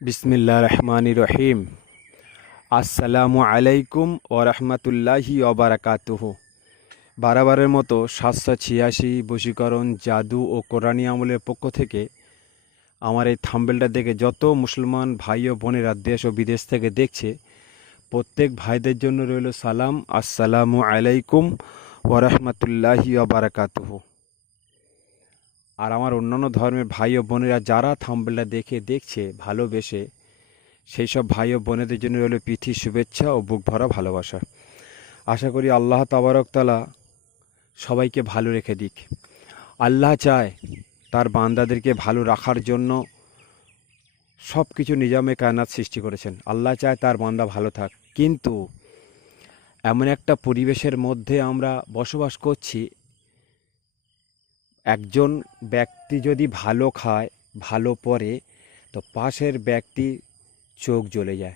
বিসমিল্লা রহমান রহিম। আসসালামু আলাইকুম ও রহমতুল্লাহি ওবরাকাতুহ বারাবারের মতো সাতশো ছিয়াশি বশীকরণ জাদু ও কোরআনী আমলের পক্ষ থেকে আমার এই থাম্বেলটা দেখে যত মুসলমান ভাই ও বোনেরা দেশ ও বিদেশ থেকে দেখছে, প্রত্যেক ভাইদের জন্য রইল সালাম। আসসালামু আলাইকুম ও রহমতুল্লাহি ওবরাকাতুহ আর আমার অন্যান্য ধর্মের ভাই ও বোনেরা যারা থাম্বেলটা দেখে, দেখছে, ভালোবেসে, সেই সব ভাই ও বোনেদের জন্য রইল পিঠি শুভেচ্ছা ও বুক ভরা ভালোবাসা। আশা করি আল্লাহ তাবারকতালা সবাইকে ভালো রেখে দিক। আল্লাহ চায় তার বান্দাদেরকে ভালো রাখার জন্য সব কিছু নিজামে কায়নাত সৃষ্টি করেছেন। আল্লাহ চায় তার বান্দা ভালো থাক। কিন্তু এমন একটা পরিবেশের মধ্যে আমরা বসবাস করছি একজন ব্যক্তি যদি ভালো খায়, ভালো পরে, তো পাশের ব্যক্তি চোখ জ্বলে যায়।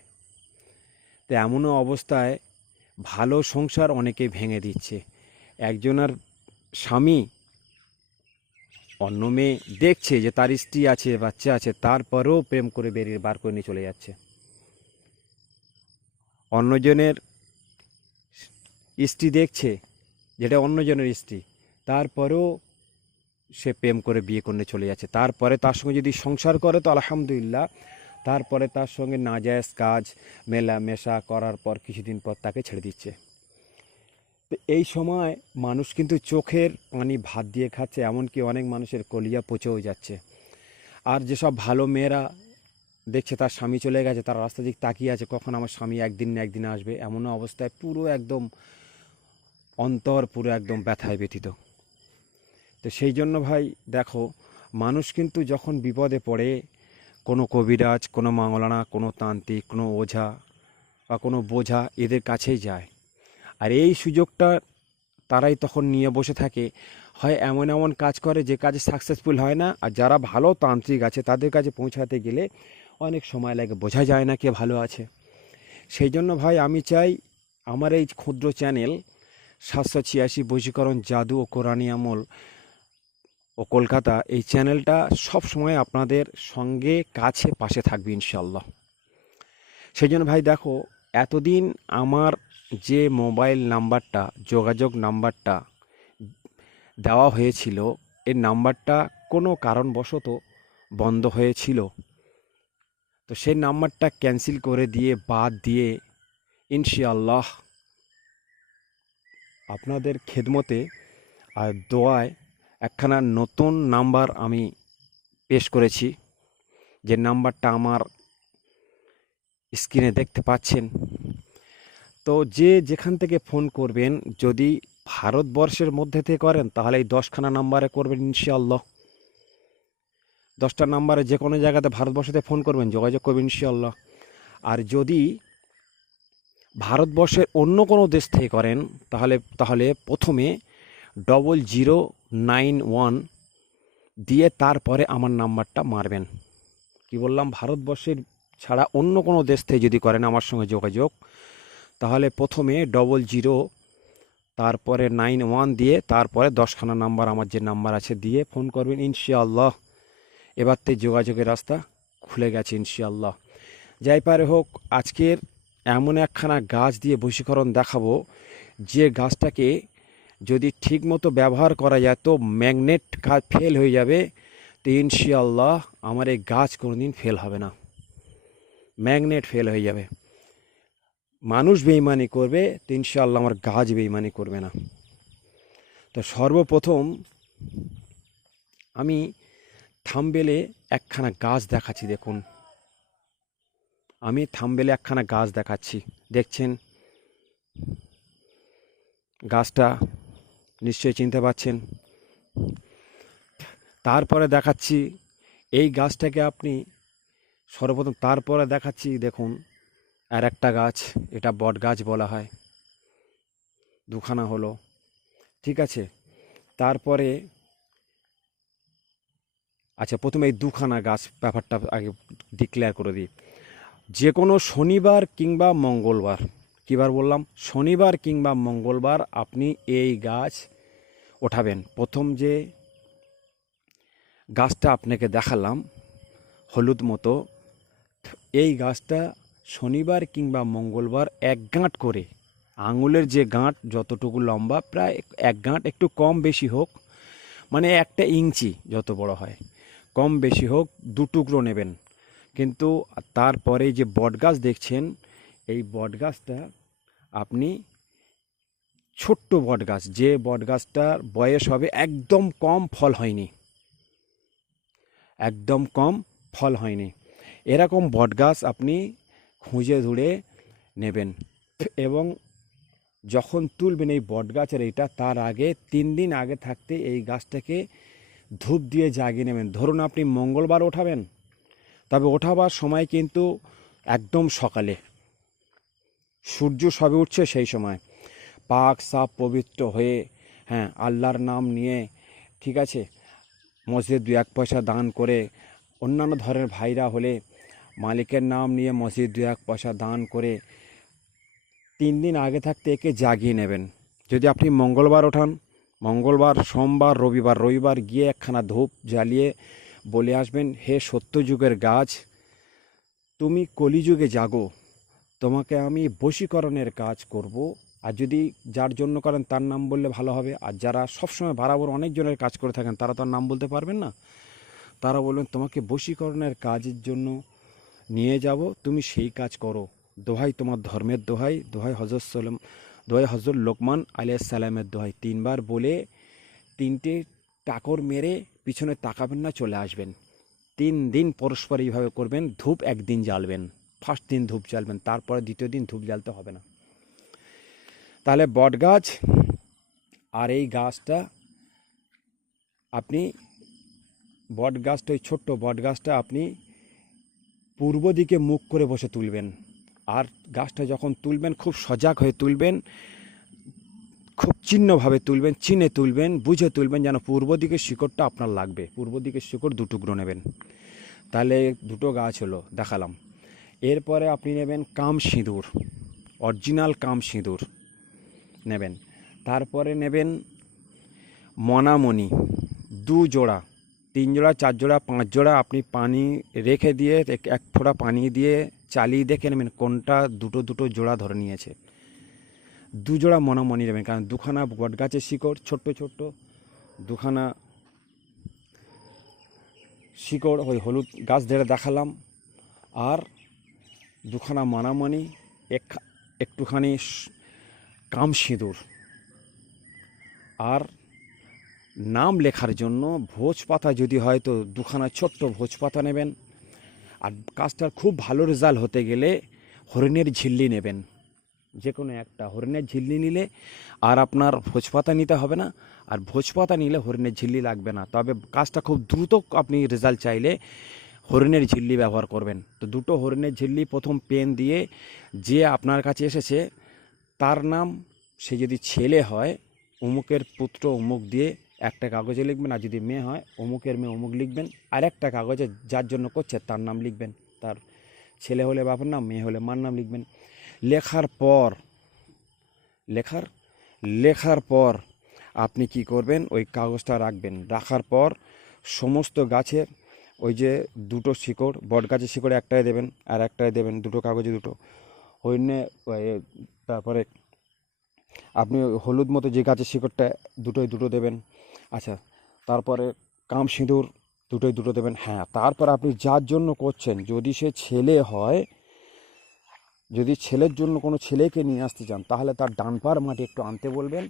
তো এমনও অবস্থায় ভালো সংসার অনেকে ভেঙে দিচ্ছে। একজনের স্বামী অন্য মেয়ে দেখছে যে তার স্ত্রী আছে, বাচ্চা আছে, তারপরেও প্রেম করে বেরিয়ে বার করে নিয়ে চলে যাচ্ছে। অন্যজনের স্ত্রী দেখছে যেটা অন্যজনের স্ত্রী, তারপরেও সে প্রেম করে বিয়ে করে চলে যাচ্ছে। তারপরে তার সঙ্গে যদি সংসার করে, তো আলহামদুলিল্লাহ। তারপরে তার সঙ্গে নাজায়জ কাজ মেলামেশা করার পর কিছুদিন পর তাকে ছেড়ে দিচ্ছে। তো এই সময় মানুষ কিন্তু চোখের পানি ভাত দিয়ে খাচ্ছে, এমনকি অনেক মানুষের কলিয়া পচেও যাচ্ছে। আর যেসব ভালো মেয়েরা দেখছে তার স্বামী চলে গেছে, তার রাস্তা দিক তাকিয়ে আছে, কখন আমার স্বামী একদিন না একদিন আসবে? এমন অবস্থায় পুরো একদম অন্তর, পুরো একদম ব্যথায় ব্যথিত। তো সেই জন্য ভাই, দেখো, মানুষ কিন্তু যখন বিপদে পড়ে, কোনো কবিরাজ, কোনো মাংলানা কোনো তান্ত্রিক, কোনো ওঝা বা কোনো বোঝা এদের কাছেই যায়। আর এই সুযোগটা তারাই তখন নিয়ে বসে থাকে। হয় এমন এমন কাজ করে যে কাজে সাকসেসফুল হয় না, আর যারা ভালো তান্ত্রিক আছে তাদের কাছে পৌঁছাতে গেলে অনেক সময় লাগে, বোঝা যায় না কে ভালো আছে। সেই জন্য ভাই, আমি চাই আমার এই ক্ষুদ্র চ্যানেল সাতশো ছিয়াশি বশীকরণ জাদু ও কোরআনী আমল ও কলকাতা, এই চ্যানেলটা সব সময় আপনাদের সঙ্গে কাছে পাশে থাকবে ইনশাল্লাহ সেই জন্য ভাই দেখো, এতদিন আমার যে মোবাইল নাম্বারটা, যোগাযোগ নাম্বারটা দেওয়া হয়েছিল, এর নাম্বারটা কোনো কারণবশত বন্ধ হয়েছিল। তো সেই নাম্বারটা ক্যান্সেল করে দিয়ে, বাদ দিয়ে ইনশাআল্লাহ আপনাদের খেদমতে আর দোয়ায় একখানা নতুন নাম্বার আমি পেশ করেছি। যে নাম্বারটা আমার স্ক্রিনে দেখতে পাচ্ছেন। তো যে যেখান থেকে ফোন করবেন, যদি ভারতবর্ষের মধ্যে থেকে করেন, তাহলে এই দশখানা নাম্বারে করবেন ইনশাআল্লাহ। দশটা নাম্বারে যে কোনো জায়গাতে ভারতবর্ষতে ফোন করবেন, যোগাযোগ করবেন ইনশাআল্লাহ। আর যদি ভারতবর্ষের অন্য কোনো দেশ থেকে করেন, তাহলে তাহলে প্রথমে ডবল জিরো নাইন ওয়ান দিয়ে তারপরে আমার নাম্বারটা মারবেন। কি বললাম? ভারতবর্ষের ছাড়া অন্য কোনো দেশ থেকে যদি করেন আমার সঙ্গে যোগাযোগ, তাহলে প্রথমে ডবল জিরো তারপরে নাইন ওয়ান দিয়ে তারপরে দশখানা নাম্বার আমার যে নাম্বার আছে দিয়ে ফোন করবেন, ইনশাআল্লাহ। এবার থেকে যোগাযোগের রাস্তা খুলে গেছে, ইনশাআল্লাহ। যাই পারে হোক, আজকের এমন একখানা গাছ দিয়ে বশীকরণ দেখাবো, যে গাছটাকে যদি ঠিকমতো ব্যবহার করা যায় তো ম্যাগনেট ফেল হয়ে যাবে, তো ইনশাআল্লাহ আমার এই গাছ কোনোদিন ফেল হবে না। ম্যাগনেট ফেল হয়ে যাবে। মানুষ বেইমানি করবে, তো ইনশাআল্লাহ আমার গাছ বেইমানি করবে না। তো সর্বপ্রথম আমি থামবেলে একখানা গাছ দেখাচ্ছি, দেখুন। আমি থামবেলে একখানা গাছ দেখাচ্ছি, দেখছেন? গাছটা নিশ্চয়ই চিনতে পারছেন। তারপরে দেখাচ্ছি, এই গাছটাকে আপনি সর্বপ্রথম তারপরে দেখাচ্ছি, দেখুন, আর একটা গাছ, এটা বট গাছ বলা হয়। দুখানা হলো, ঠিক আছে? তারপরে আচ্ছা প্রথমে এই দুখানা গাছ ব্যাপারটা আগে ডিক্লেয়ার করে দিই। যে কোনো শনিবার কিংবা মঙ্গলবার কিবার বললাম, শনিবার কিংবা মঙ্গলবার আপনি এই গাছ ওঠাবেন। প্রথম যে গাছটা আপনাকে দেখালাম, হলুদ মতো, এই গাছটা শনিবার কিংবা মঙ্গলবার এক গাঁট করে, আঙুলের যে গাঁট যতটুকু লম্বা, প্রায় এক গাঁট একটু কম বেশি হোক মানে একটা ইঞ্চি যত বড় হয়, কম বেশি হোক দু টুকরো নেবেন। কিন্তু তারপরে যে বটগাছ দেখছেন এই বটগাছটা আপনি ছোট্ট বটগাছ, যে বটগাছটার বয়স হবে একদম কম ফল হয়নি। একদম কম ফল হয়নি। এরকম বটগাছ আপনি খুঁজে ধুড়ে নেবেন এবং যখন তুলবেন এই বটগাছের এইটা, তার আগে তিন দিন আগে থাকতে এই গাছটাকে ধূপ দিয়ে জাগিয়ে নেবেন। ধরুন আপনি মঙ্গলবার ওঠাবেন, তবে ওঠাবার সময় কিন্তু একদম সকালে। সূর্য সবে উঠছে সেই সময়। পাক সাপ পবিত্র হয়ে হ্যাঁ আল্লাহর নাম নিয়ে, ঠিক আছে, মসজিদ দু এক পয়সা দান করে, অন্যান্য ধরনের ভাইরা হলে মালিকের নাম নিয়ে মসজিদ দু এক পয়সা দান করে, তিন দিন আগে থাকতে একে জাগিয়ে নেবেন। যদি আপনি মঙ্গলবার ওঠান, মঙ্গলবার, সোমবার, রবিবার রবিবার গিয়ে একখানা ধূপ জ্বালিয়ে বলে আসবেন, হে সত্যযুগের গাছ, তুমি কলিযুগে জাগো। তোমাকে আমি বশীকরণের কাজ করব। আর যদি যার জন্য করেন তার নাম বললে ভালো হবে। আর যারা সবসময় বরাবর অনেকজনের কাজ করে থাকেন, তারা তো আর নাম বলতে পারবেন না। তারা বলবেন, তোমাকে বশীকরণের কাজের জন্য নিয়ে যাব। তুমি সেই কাজ করো। দোহাই তোমার ধর্মের দোহাই। দোহাই হজরত সালাম, দোহাই হজরত লোকমান আলিয়া সালামের দোহাই। তিনবার বলে তিনটে টাকর মেরে পিছনে তাকাবেন না, চলে আসবেন। তিন দিন পরস্পর এইভাবে করবেন, ধূপ একদিন জ্বালবেন। ফার্স্ট দিন ধূপ জ্বালবেন, তারপরে দ্বিতীয় দিন ধূপ জ্বালতে হবে না। তাহলে বট গাছ আর এই গাছটা আপনি বট গাছটা, ওই ছোট্ট বট গাছটা আপনি পূর্ব দিকে মুখ করে বসে তুলবেন। আর গাছটা যখন তুলবেন, খুব সজাগ হয়ে তুলবেন, খুব চিহ্নভাবে তুলবেন, চিনে তুলবেন, বুঝে তুলবেন যেন পূর্ব দিকের শিকড়টা আপনার লাগবে। পূর্ব দিকের শিকড় দু টুকরো নেবেন। তাহলে দুটো গাছ হলো, দেখালাম। এরপরে আপনি নেবেন কাম সিঁদুর, অরিজিনাল কাম সিঁদুর নেবেন। তারপরে নেবেন মনামণি, দু জোড়া, তিন জোড়া, চার জোড়া, পাঁচ জোড়া, আপনি পানি রেখে দিয়ে এক- ফোঁটা পানি দিয়ে চালিয়ে দেখে নেবেন কোনটা দুটো দুটো জোড়া ধরে নিয়েছে। দু জোড়া মনামণি নেবেন, কারণ দুখানা বট গাছের শিকড়, ছোট্ট ছোট্ট, দুখানা শিকড়, ওই হলুদ গাছ ধরে দেখালাম। আর দুখানা মানামানি, এক একটুখানি কাম সিঁদুর। আর নাম লেখার জন্য ভোজ পাতা যদি হয় তো দুখানা ছোট্ট ভোজ পাতা নেবেন। আর কাজটার খুব ভালো রেজাল্ট হতে গেলে হরিণের ঝিল্লি নেবেন। যে কোনো একটা হরিণের ঝিল্লি নিলে আর আপনার ভোজ পাতা নিতে হবে না। আর ভোজ পাতা নিলে হরিণের ঝিল্লি লাগবে না। তবে কাজটা খুব দ্রুত আপনি রেজাল্ট চাইলে হরিণের ঝিল্লি ব্যবহার করবেন। তো দুটো হরিণের ঝিল্লি প্রথম পেন দিয়ে যে আপনার কাছে এসেছে, তার নাম সে যদি ছেলে হয়, অমুকের পুত্র অমুক দিয়ে একটা কাগজে লিখবেন, আর যদি মেয়ে হয়, অমুকের মেয়ে অমুক লিখবেন, আর একটা কাগজে যার জন্য করছে, তার নাম লিখবেন। তার ছেলে হলে বাবার নাম, মেয়ে হলে মার নাম লিখবেন। লেখার পর, লেখার লেখার পর আপনি কি করবেন? ওই কাগজটা রাখবেন। রাখার পর সমস্ত গাছের ওই যে দুটো শিকড়, বট গাছের শিকড়ে একটাই দেবেন আর একটাই দেবেন দুটো কাগজে দুটো। হইনে তারপরে আপনি হলুদ মতো যে গাছের শিকড়টা দুটোই দুটো দেবেন। আচ্ছা তারপরে কাম সিঁদুর দুটোই দুটো দেবেন। হ্যাঁ তারপর আপনি যার জন্য করছেন, যদি সে ছেলে হয়, যদি ছেলের জন্য কোনো ছেলেকে নিয়ে আসতে চান, তাহলে তার ডান পায়ের মাটি একটু আনতে বলবেন।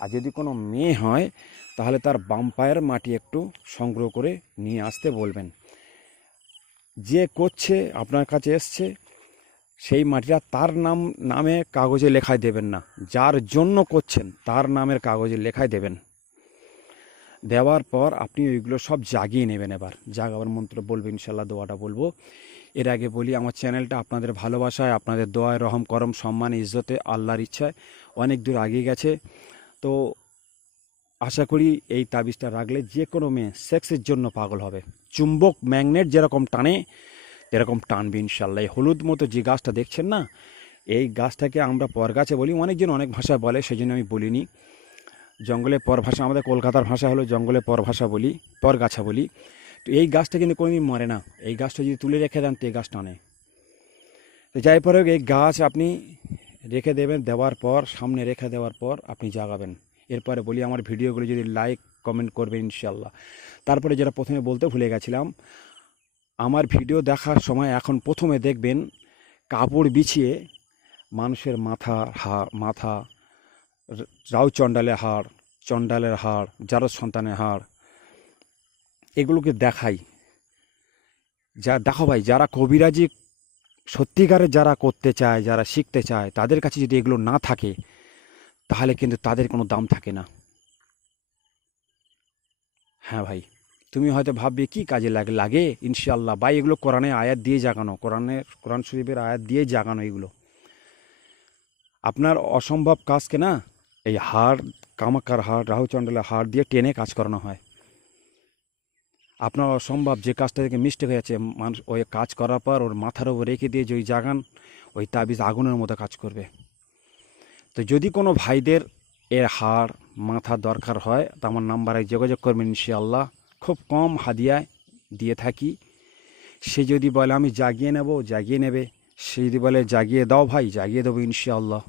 আর যদি কোনো মেয়ে হয়, তাহলে তার বাম পায়ের মাটি একটু সংগ্রহ করে নিয়ে আসতে বলবেন। যে করছে, আপনার কাছে এসছে, সেই মাটিটা তার নাম, নামে কাগজে লেখায় দেবেন না। যার জন্য করছেন, তার নামের কাগজে লেখায় দেবেন। দেওয়ার পর আপনি ওইগুলো সব জাগিয়ে নেবেন এবার। জাগাবার মন্ত্র বলবেন ইনশাল্লাহ দোয়াটা বলব। এর আগে বলি, আমার চ্যানেলটা আপনাদের ভালোবাসায়, আপনাদের দোয়ায় রহম, করম, সম্মান, ইজ্জতে, আল্লাহর ইচ্ছায় অনেক দূর এগিয়ে গেছে। তো আশা করি এই তাবিজটা রাখলে যে কোনো মেয়ে সেক্সের জন্য পাগল হবে। চুম্বক, ম্যাগনেট যেরকম টানে এরকম টানবে ইনশাল্লাহ। এই হলুদ মতো যে গাছটা দেখছেন না, এই গাছটাকে আমরা পরগাছে বলি, অনেকজন অনেক ভাষায় বলে সেই জন্য আমি বলিনি। জঙ্গলে পরভাষা আমাদের কলকাতার ভাষা হলো জঙ্গলে পরভাষা বলি, পরগাছা বলি। তো এই গাছটা কিন্তু কোনোদিন মরে না। এই গাছটা যদি তুলে রেখে দেন, তো এই গাছ টানে। তো যাই পরে এই গাছ আপনি রেখে দেবেন, দেওয়ার পর, সামনে রেখে দেওয়ার পর আপনি জাগাবেন। এরপরে বলি, আমার ভিডিওগুলো যদি লাইক কমেন্ট করবেন ইনশাল্লাহ তারপরে যেটা প্রথমে বলতে ভুলে গেছিলাম, আমার ভিডিও দেখার সময় এখন প্রথমে দেখবেন, কাপড় বিছিয়ে মানুষের মাথা হা মাথা, রাউ চণ্ডালের হাড় চণ্ডালের হাড়, জারদ সন্তানের হাড়, এগুলোকে দেখাই। যা, দেখো ভাই, যারা কবিরাজি সত্যিকারে যারা করতে চায়, যারা শিখতে চায়, তাদের কাছে যদি এগুলো না থাকে, তাহলে কিন্তু তাদের কোনো দাম থাকে না। হ্যাঁ ভাই, তুমি হয়তো ভাববে, কি কাজে লাগে লাগে? ইনশাল্লাহ ভাই, এগুলো কোরআনে আয়াত দিয়ে জাগানো কোরআনের কোরআন শরীফের আয়াত দিয়ে জাগানো এগুলো। আপনার অসম্ভব কাজকে না, এই হাড় কামাকার হাড় রাহুচণ্ডলের হাড় দিয়ে টেনে কাজ করানো হয়। আপনার অসম্ভব যে কাজটা থেকে মিস্টেক হয়ে যাচ্ছে, মানুষ ওই কাজ করার পর ওর মাথার ওপর রেখে দিয়ে যে ওই জাগান, ওই তাবিজ আগুনের মতো কাজ করবে। তো যদি কোনো ভাইদের এর হাড়, মাথা দরকার হয়, তো আমার নাম্বারে যোগাযোগ করবেন ইনশাআল্লাহ। খুব কম হাদিয়ায় দিয়ে থাকি। সে যদি বলে, আমি জাগিয়ে নেব, জাগিয়ে নেবে। সে যদি বলে, জাগিয়ে দাও ভাই, জাগিয়ে দেবো ইনশাআল্লাহ।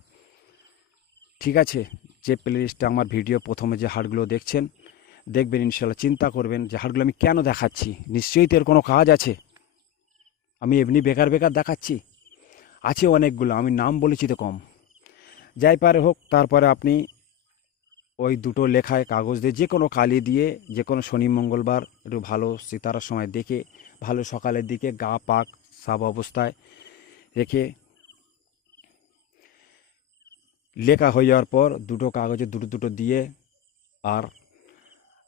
ঠিক আছে, যে প্লেলিস্টে আমার ভিডিও প্রথমে যে হাড়গুলো দেখছেন দেখবেন, ইনশাল্লাহ চিন্তা করবেন যে হাড়গুলো আমি কেন দেখাচ্ছি? নিশ্চয়ই তো এর কোনো কাজ আছে। আমি এমনি বেকার বেকার দেখাচ্ছি। আছে অনেকগুলো, আমি নাম বলেছি তো কম। যাই পারে হোক, তারপরে আপনি ওই দুটো লেখায় কাগজ দিয়ে যে কোনো কালি দিয়ে যে কোনো শনি, মঙ্গলবার একটু ভালো সিতারার সময় দেখে, ভালো সকালের দিকে গা পাক, সাব অবস্থায় রেখে লেখা হয়ে যাওয়ার পর দুটো কাগজে দুটো দুটো দিয়ে আর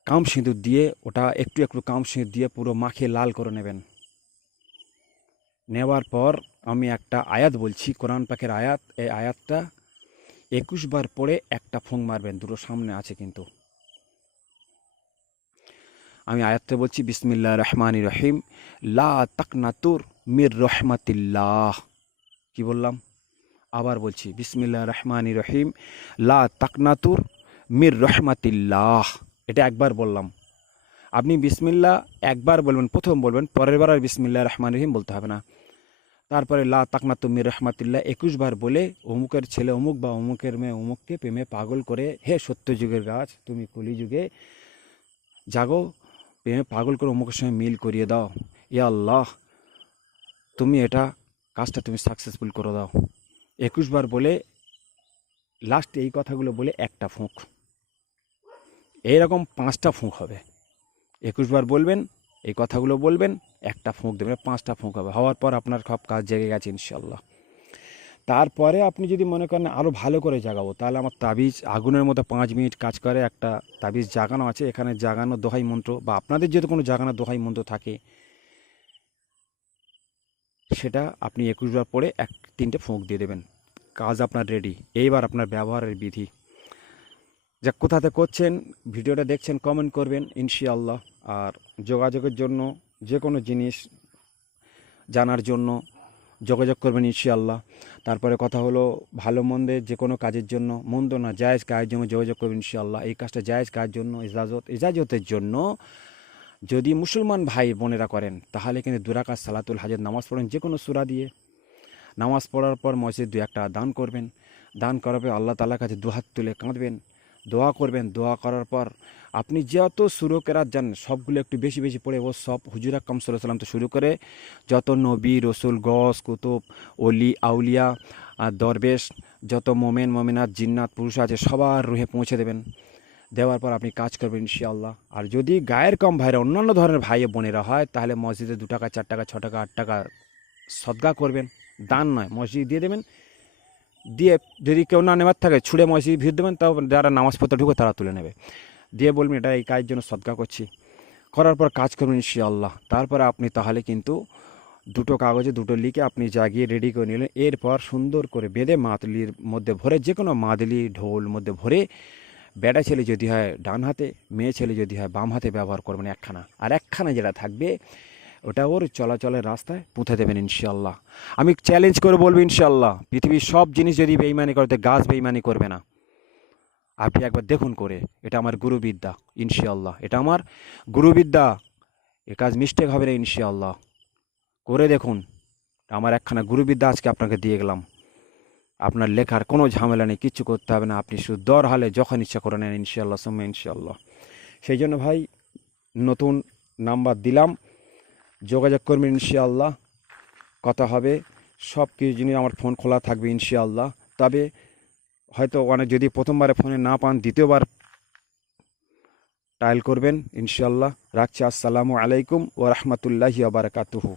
কাম সিঁদুর দিয়ে, ওটা একটু একটু কাম সিঁদুর দিয়ে পুরো মাখে লাল করে নেবেন। নেওয়ার পর আমি একটা আয়াত বলছি, কোরআন পাকের আয়াত। এই আয়াতটা একুশ বার পরে একটা ফোং মারবেন, দুটো সামনে আছে কিন্তু। আমি আয়াতটা বলছি বিসমিল্লা রহমান রহিম। লা তাকনাতুর মির রহমাতিল্লাহ। কি বললাম? আবার বলছি বিসমিল্লা রহমান রহিম। লা তাকনাতুর মির রহমাতিল্লাহ। এটা একবার বললাম। আপনি বিসমিল্লা একবার বলবেন, প্রথম বলবেন, পরের বার আর বিসমিল্লা রহমান রহিম বলতে হবে না। তারপরে লা তাকনা তুমি রহমাতুল্লাহ একুশ বার বলে অমুকের ছেলে অমুক বা অমুকের মেয়ে অমুককে প্রেমে পাগল করে, হে সত্য যুগের গাছ, তুমি কলি যুগে জাগো, প্রেমে পাগল করে অমুকের সঙ্গে মিল করিয়ে দাও। ইয়া আল্লাহ, তুমি এটা কাজটা তুমি সাকসেসফুল করে দাও। একুশ বার বলে লাস্ট এই কথাগুলো বলে একটা ফুঁক। এইরকম পাঁচটা ফুঁক হবে। একুশ বার বলবেন, এই কথাগুলো বলবেন, একটা ফুঁক দেবেন, পাঁচটা ফুঁক হবে। হওয়ার পর আপনার সব কাজ জেগে গেছে ইনশাল্লাহ তারপরে আপনি যদি মনে করেন আরও ভালো করে জাগাবো, তাহলে আমার তাবিজ আগুনের মতো পাঁচ মিনিট কাজ করে একটা তাবিজ জাগানো আছে, এখানে জাগানো দোহাই মন্ত্র বা আপনাদের যদি কোনো জাগানো দোহাই মন্ত্র থাকে, সেটা আপনি একুশ বার পরে এক তিনটে ফুঁক দিয়ে দেবেন। কাজ আপনার রেডি এইবার আপনার ব্যবহারের বিধি। যা কোথাতে করছেন, ভিডিওটা দেখছেন কমেন্ট করবেন, ইনশাআল্লাহ। আর যোগাযোগের জন্য যে কোনো জিনিস জানার জন্য যোগাযোগ করবেন, ইনশাআল্লাহ। তারপরে কথা হলো ভালো মন্দের যে কোনো কাজের জন্য, মন্দ না, জায়েজ কাজের জন্য যোগাযোগ করবেন, ইনশাআল্লাহ। এই কাজটা জায়েজ কাজের জন্য, ইজাজত, ইজাজতের জন্য যদি মুসলমান ভাই বোনেরা করেন, তাহলে কিন্তু দুরাকাত সালাতুল হাজের নামাজ পড়েন যে কোনো সুরা দিয়ে। নামাজ পড়ার পর মসজিদ দু একটা দান করবেন। দান করার পর আল্লাহ তালার কাছে দুহাত তুলে কাঁদবেন। দোয়া করবেন, দোয়া করার পর আপনি যত সুরো কেরাত জানেন সবগুলো একটু বেশি বেশি পড়ে ও সব হুজুর আকাম সাল্লাম তো শুরু করে, যত নবী, রসুল গস কুতুব অলি আউলিয়া, আর দরবেশ, যত মোমেন, মোমেনাত, জিন্নাত, পুরুষ আছে, সবার রুহে পৌঁছে দেবেন। দেওয়ার পর আপনি কাজ করবেন ইনশাআল্লাহ। আর যদি গায়ের কম ভাইরা অন্যান্য ধরনের ভাই বোনেরা হয়, তাহলে মসজিদে দু টাকা, চার টাকা, ছ টাকা, আট টাকা সদগা করবেন। দান নয়, মসজিদ দিয়ে দেবেন দিয়ে যদি কেউ না নেওয়ার থাকে, ছুঁড়ে মসজিদ ভিড় দেবেন, তাও যারা নামাজ পড়তে ঢুকে তারা তুলে নেবে। দিয়ে বলবেন, এটা এই কাজের জন্য সদকা করছি। করার পর কাজ করবেন ইনশাআল্লাহ। তারপরে আপনি তাহলে কিন্তু দুটো কাগজে, দুটো লিখে আপনি জাগিয়ে রেডি করে নিলেন, এরপর সুন্দর করে বেঁধে মাদলির মধ্যে ভরে যে কোনো মাদলি ঢোল মধ্যে ভরে বেটা ছেলে যদি হয় ডান হাতে, মেয়ে ছেলে যদি হয় বাম হাতে ব্যবহার করবেন একখানা। আর একখানা যেটা থাকবে ওটা ওর চলাচলের রাস্তায় পুঁতে দেবেন ইনশাল্লাহ আমি চ্যালেঞ্জ করে বলব ইনশাল্লাহ পৃথিবীর সব জিনিস যদি বেইমানি করতে গাছ বেইমানি করবে না। আপনি একবার দেখুন করে, এটা আমার গুরুবিদ্যা ইনশাল্লাহ এটা আমার গুরুবিদ্যা, এ কাজ মিস্টেক হবে না ইনশাল্লাহ করে দেখুন, আমার একখানা গুরুবিদ্যা আজকে আপনাকে দিয়ে গেলাম। আপনার লেখার কোনো ঝামেলা নেই, কিচ্ছু করতে হবে না। আপনি শুধু দর হালে যখন ইচ্ছা করে নেন ইনশাল্লাহ সময় ইনশাল্লাহ সেই জন্য ভাই, নতুন নাম্বার দিলাম। যোগাযোগ করবেন ইনশাআল্লাহ। কথা হবে। সব কিছু জিনিস আমার ফোন খোলা থাকবে ইনশাআল্লাহ। তবে হয়তো অনেক যদি প্রথমবারে ফোনে না পান, দ্বিতীয়বার টাইল করবেন ইনশাল্লাহ রাখছি। আসসালামু আলাইকুম ও রহমতুল্লাহি আবরকাতুহু